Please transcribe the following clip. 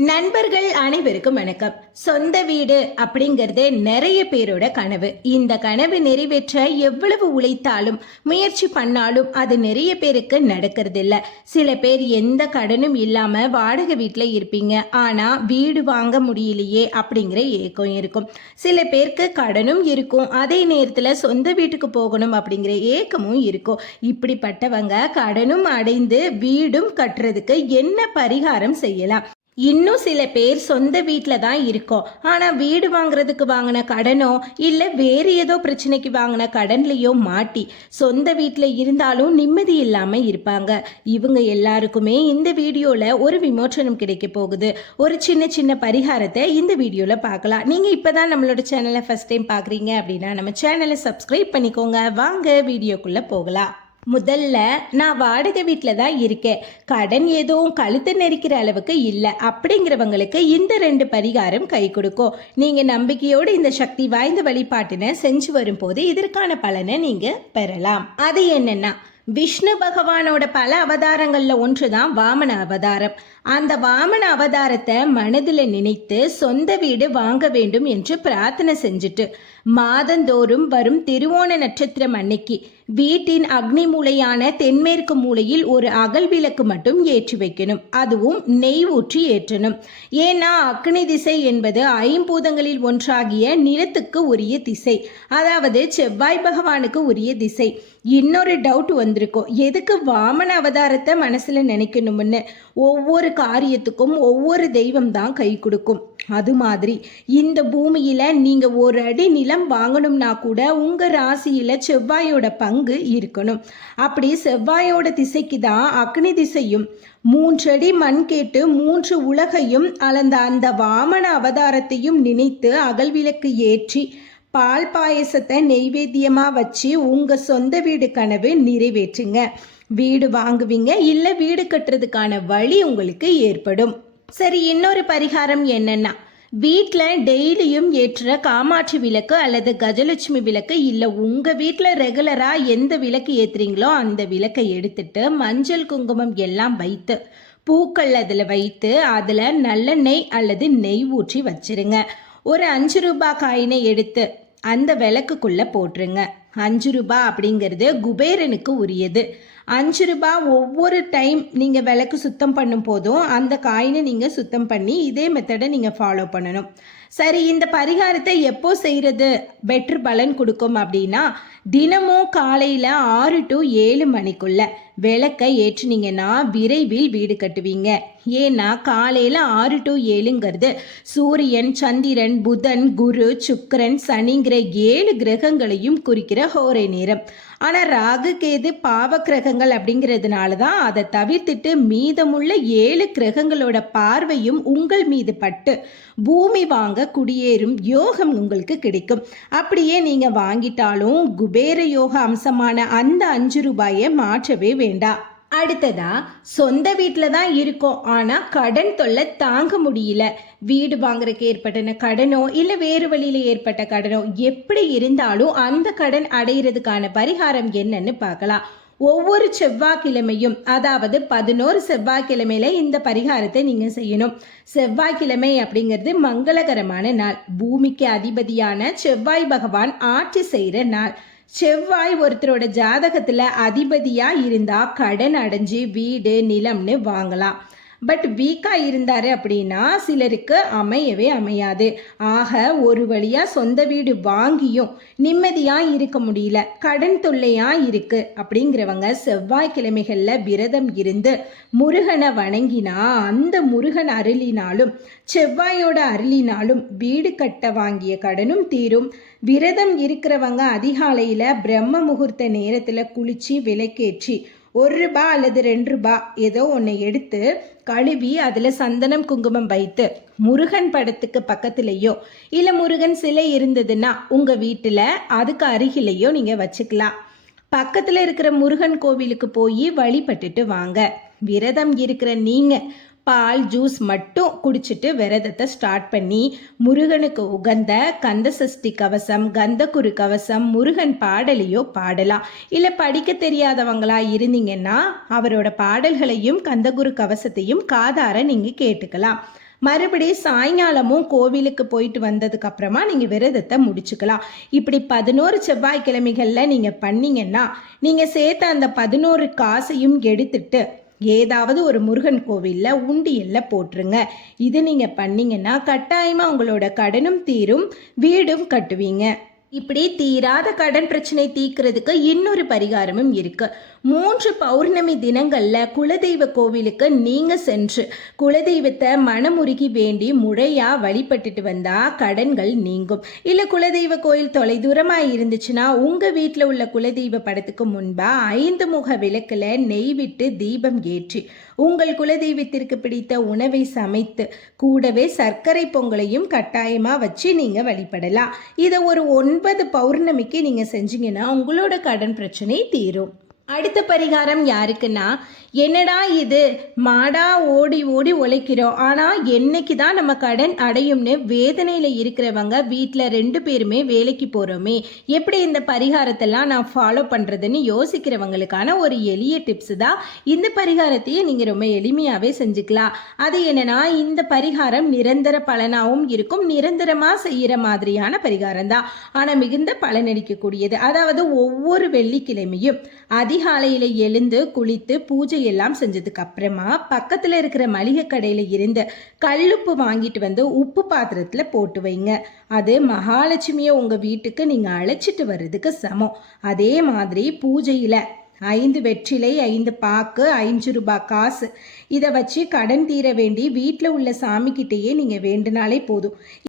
நண்பர்கள் அனைவருக்கும் வணக்கம். சொந்த வீடு அப்படிங்கிறது நிறைய பேரோட கனவு. இந்த கனவு நிறைவேற்ற எவ்வளவு உழைத்தாலும் முயற்சி பண்ணாலும் அது நிறைய பேருக்கு நடக்கிறது இல்ல சில பேர் எந்த கடனும் இல்லாம வாடகை வீட்டில் இருப்பீங்க. ஆனா வீடு வாங்க முடியலையே அப்படிங்கிற ஏக்கம் இருக்கும். சில பேருக்கு கடனும் இருக்கும். அதே நேரத்தில் சொந்த வீட்டுக்கு போகணும் அப்படிங்கிற ஏக்கமும் இருக்கும். இப்படிப்பட்டவங்க கடனும் அடைந்து வீடும் கட்டுறதுக்கு என்ன பரிகாரம் செய்யலாம்? இன்னும் சில பேர் சொந்த வீட்டில் தான் இருக்கோம். ஆனால் வீடு வாங்குறதுக்கு வாங்கின கடனோ இல்லை வேறு ஏதோ பிரச்சனைக்கு வாங்கின கடன்லையோ மாட்டி சொந்த வீட்டில் இருந்தாலும் நிம்மதி இல்லாமல் இருப்பாங்க. இவங்க எல்லாருக்குமே இந்த வீடியோவில் ஒரு விமோச்சனம் கிடைக்க போகுது. ஒரு சின்ன சின்ன பரிகாரத்தை இந்த வீடியோவில் பார்க்கலாம். நீங்கள் இப்போ தான் நம்மளோட சேனலை ஃபஸ்ட் டைம் பார்க்குறீங்க அப்படின்னா நம்ம சேனலை சப்ஸ்கிரைப் பண்ணிக்கோங்க. வாங்க வீடியோக்குள்ளே போகலாம். முதல்ல நான் வாடகை வீட்டில் தான் இருக்கேன். கடன் எதுவும் கழுத்தை நெரிக்கிற அளவுக்கு இல்லை. அப்படிங்கிறவங்களுக்கு இந்த ரெண்டு பரிகாரம் கை கொடுக்கும். நீங்கள் நம்பிக்கையோடு இந்த சக்தி வாய்ந்த வழிபாட்டினை செஞ்சு வரும்போது இதற்கான பலனை நீங்கள் பெறலாம். அது என்னென்னா விஷ்ணு பகவானோட பல அவதாரங்களில் ஒன்று தான் வாமன அவதாரம். அந்த வாமன அவதாரத்தை மனதில் நினைத்து சொந்த வீடு வாங்க வேண்டும் என்று பிரார்த்தனை செஞ்சுட்டு மாதந்தோறும் வரும் திருவோண நட்சத்திரம் அன்னைக்கு வீட்டின் அக்னி மூலையான தென்மேற்கு மூலையில் ஒரு அகல் விளக்கு மட்டும் ஏற்றி வைக்கணும். அதுவும் நெய் ஊற்றி ஏற்றணும். ஏன்னா அக்னி திசை என்பது ஐம்பூதங்களில் ஒன்றாகிய நிலத்துக்கு உரிய திசை. அதாவது செவ்வாய் பகவானுக்கு உரிய திசை. இன்னொரு டவுட் வந்திருக்கும். எதுக்கு வாமன அவதாரத்தை மனசுல நினைக்கணும்னு? ஒவ்வொரு காரியத்துக்கும் ஒவ்வொரு தெய்வம் தான் கை கொடுக்கும். அது மாதிரி இந்த பூமியில நீங்க ஒரு அடி நிலம் வாங்கணும்னா கூட உங்க ராசியில செவ்வாயோட பங்கு இருக்கணும். அப்படி செவ்வாயோட திசைக்கு தான் அக்னி திசையும். மூன்றடி மண் கேட்டு மூன்று உலகையும் அளந்த அந்த வாமன அவதாரத்தையும் நினைத்து அகல்விளக்கு ஏற்றி பால் பாயசத்தை நெய்வேத்தியமாக வச்சு உங்கள் சொந்த வீடு கனவு நிறைவேற்றுங்க. வீடு வாங்குவீங்க இல்லை வீடு கட்டுறதுக்கான வழி உங்களுக்கு ஏற்படும். சரி இன்னொரு பரிகாரம் என்னன்னா வீட்டில் டெய்லியும் ஏற்றுற காமாட்சி விளக்கு அல்லது கஜலட்சுமி விளக்கு இல்லை உங்கள் வீட்டில் ரெகுலராக எந்த விளக்கு ஏற்றுறீங்களோ அந்த விளக்கை எடுத்துட்டு மஞ்சள் குங்குமம் எல்லாம் வைத்து பூக்கள் அதில் வைத்து அதில் நல்லெண்ணெய் அல்லது நெய் ஊற்றி வச்சிருங்க. ஒரு அஞ்சு ரூபாய் காயினை எடுத்து அந்த விளக்குக்குள்ளே போட்டுருங்க. அஞ்சு ரூபாய் அப்படிங்கிறது குபேரனுக்கு உரியது. அஞ்சு ரூபாய் ஒவ்வொரு டைம் நீங்கள் விளக்கு சுத்தம் பண்ணும் போதும் அந்த காயினை நீங்கள் சுத்தம் பண்ணி இதே மெத்தடை நீங்கள் ஃபாலோ பண்ணணும். சரி இந்த பரிகாரத்தை எப்போ செய்கிறது பெட்ரு பலன் கொடுக்கும் அப்படின்னா தினமும் காலையில் ஆறு டு ஏழு மணிக்குள்ள விளக்கை ஏற்றுனீங்கன்னா விரைவில் வீடு கட்டுவீங்க. ஏன்னா காலையில் ஆறு டு ஏழுங்கிறது சூரியன் சந்திரன் புதன் குரு சுக்கரன் சனிங்கிற ஏழு கிரகங்களையும் குறிக்கிற ஹோரை நேரம். ஆனால் ராகு கேது பாவ கிரகங்கள் அப்படிங்கிறதுனால தான் அதை தவிர்த்துட்டு மீதமுள்ள ஏழு கிரகங்களோட பார்வையும் உங்கள் மீது பட்டு பூமி வாங்க குடியேறும் யோகம் உங்களுக்கு கிடைக்கும். அப்படியே நீங்கள் வாங்கிட்டாலும் குபேர யோக அம்சமான அந்த அஞ்சு ரூபாயை மாற்றவே வேண்டாம் அடுத்ததா சொந்த வீட்டில் தான் இருக்கோம். ஆனால் கடன் தொல்லை தாங்க முடியல. வீடு வாங்குறதுக்கு ஏற்பட்ட கடனோ இல்லை வேறு வழியில் ஏற்பட்ட கடனோ எப்படி இருந்தாலும் அந்த கடன் அடையிறதுக்கான பரிகாரம் என்னன்னு பார்க்கலாம். ஒவ்வொரு செவ்வாய்க்கிழமையும் அதாவது பதினோரு செவ்வாய்க்கிழமையில இந்த பரிகாரத்தை நீங்கள் செய்யணும். செவ்வாய்க்கிழமை அப்படிங்கிறது மங்களகரமான நாள். பூமிக்கு அதிபதியான செவ்வாய் பகவான் ஆட்சி செய்கிற நாள். செவ்வாய் ஒருத்தரோட ஜாதகத்தில் அதிபதியாக இருந்தால் கடன் அடைஞ்சு வீடு நிலம்னு வாங்கலாம். பட் வீக்காக இருந்தார் அப்படின்னா சிலருக்கு அமையவே அமையாது. ஆக ஒரு வழியாக சொந்த வீடு வாங்கியும் நிம்மதியாக இருக்க முடியல. கடன் தொல்லையாக இருக்கு. அப்படிங்கிறவங்க செவ்வாய்க்கிழமைகளில் விரதம் இருந்து முருகனை வணங்கினா அந்த முருகன் அருளினாலும் செவ்வாயோட அருளினாலும் வீடு கட்ட வாங்கிய கடனும் தீரும். விரதம் இருக்கிறவங்க அதிகாலையில் பிரம்ம முகூர்த்த நேரத்தில் குளிச்சு விளக்கேற்றி ஒரு ரூபா அல்லது ரெண்டு ரூபா ஏதோ ஒன்று எடுத்து கழுவி அதில் சந்தனம் குங்குமம் வைத்து முருகன் படத்துக்கு பக்கத்துலேயோ இல்லை முருகன் சிலை இருந்ததுன்னா உங்கள் வீட்டில் அதுக்கு அருகிலேயோ நீங்கள் வச்சுக்கலாம். பக்கத்தில் இருக்கிற முருகன் கோவிலுக்கு போய் வழிபட்டுட்டு வாங்க. விரதம் இருக்கிற நீங்கள் பால் ஜூஸ் மட்டும் குடிச்சிட்டு விரதத்தை ஸ்டார்ட் பண்ணி முருகனுக்கு உகந்த கந்த சஷ்டி கவசம் கந்தகுரு கவசம் முருகன் பாடலையோ பாடலாம். இல்லை படிக்க தெரியாதவங்களா இருந்தீங்கன்னா அவரோட பாடல்களையும் கந்தகுரு கவசத்தையும் காதார நீங்கள் கேட்டுக்கலாம். மறுபடியும் சாயங்காலமும் கோவிலுக்கு போயிட்டு வந்ததுக்கு அப்புறமா நீங்கள் விரதத்தை முடிச்சுக்கலாம். இப்படி பதினோரு செவ்வாய்க்கிழமைகளில் நீங்கள் பண்ணீங்கன்னா நீங்கள் சேர்த்த அந்த பதினோரு காசையும் எடுத்துட்டு ஏதாவது ஒரு முருகன் கோவிலில் உண்டியல்ல போட்டுருங்க இது நீங்கள் பண்ணீங்கன்னா கட்டாயமாக உங்களோட கடனும் தீரும் வீடும் கட்டுவீங்க. இப்படி தீராத கடன் பிரச்சனை தீக்கிறதுக்கு இன்னொரு பரிகாரமும் இருக்கு. மூன்று பௌர்ணமி தினங்கள்ல குலதெய்வ கோவிலுக்கு நீங்க சென்று குலதெய்வத்தை மனமுருகி வேண்டி முறையா வழிபட்டுட்டு வந்தா கடன்கள் நீங்கும். இல்ல குலதெய்வ கோயில் தொலைதூரமா இருந்துச்சுன்னா உங்க வீட்டில் உள்ள குலதெய்வ படத்துக்கு முன்பா ஐந்து முக விளக்குல நெய் விட்டு தீபம் ஏற்றி உங்கள் குலதெய்வத்திற்கு பிடித்த உணவை சமைத்து கூடவே சர்க்கரை பொங்கலையும் கட்டாயமா வச்சு நீங்க வழிபடலாம். இதை ஒரு ஒன் ஒன்பது பௌர்ணமிக்கு நீங்க செஞ்சீங்கன்னா உங்களோட கடன் பிரச்சனை தீரும். அடுத்த பரிகாரம் யாருக்குன்னா என்னடா இது மாடா ஓடி ஓடி உழைக்கிறோம் ஆனால் என்னைக்கு தான் நம்ம கடன் அடையும்னு வேதனையில் இருக்கிறவங்க வீட்டில் ரெண்டு பேருமே வேலைக்கு போகிறோமே எப்படி இந்த பரிகாரத்தெல்லாம் நான் ஃபாலோ பண்ணுறதுன்னு யோசிக்கிறவங்களுக்கான ஒரு எளிய டிப்ஸ் தான். இந்த பரிகாரத்தையே நீங்கள் ரொம்ப எளிமையாகவே செஞ்சுக்கலாம். அது என்னன்னா இந்த பரிகாரம் நிரந்தர பலனாகவும் இருக்கும் நிரந்தரமாக செய்கிற மாதிரியான பரிகாரம் தான். ஆனால் மிகுந்த பலனளிக்கக்கூடியது. அதாவது ஒவ்வொரு வெள்ளிக்கிழமையும் அதிகாலையில் எழுந்து குளித்து பூஜை எல்லாம் செஞ்சதுக்கு அப்புறமா பக்கத்தில் இருக்கிற மளிகை கடையில் இருந்து கல்லுப்பு வாங்கிட்டு வந்து உப்பு பாத்திரத்தில் போட்டு வைங்க. அது மகாலட்சுமியை உங்கள் வீட்டுக்கு நீங்கள் அழைச்சிட்டு வர்றதுக்கு சமம். அதே மாதிரி பூஜையில் ஐந்து வெற்றிலை ஐந்து பாக்கு ஐந்து ரூபாய் காசு. இதை வச்சு கடன் தீர வேண்டி வீட்டில் உள்ள சாமிக்கிட்டேயே நீங்கள் வேண்டுனாலே போதும்.